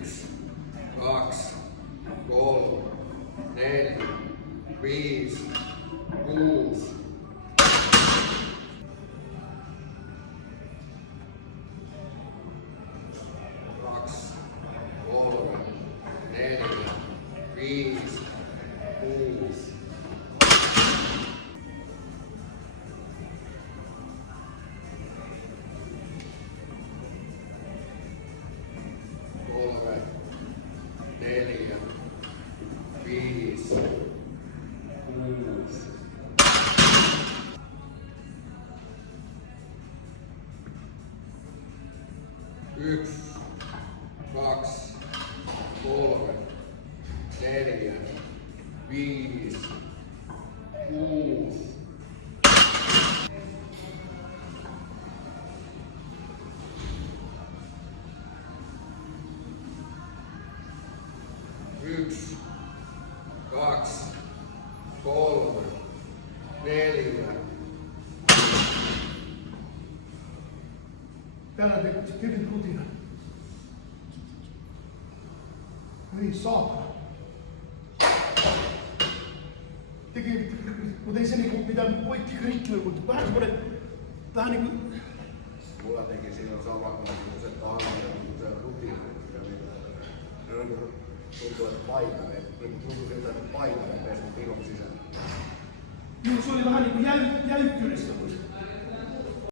1, 2, 3, 4, 5, 6. Yksi, kaksi, kolme, neljä, viisi, kuusi. Yksi, kaksi, kolme, neljä. Täällä tekee kevyt rutina. Ei saakka. Teki, mutta ei se niinku mitään poikki rikkiä, mutta vähän semmonen, vähän niinku... Mulla teki silloin sama, kun se tahansa, kun se rutiina, tuntuu, että paikallinen, tuntuu siltä, että paikallinen pesut ilon sisällä. Joo, se oli vähän niinku jäykkyydessä.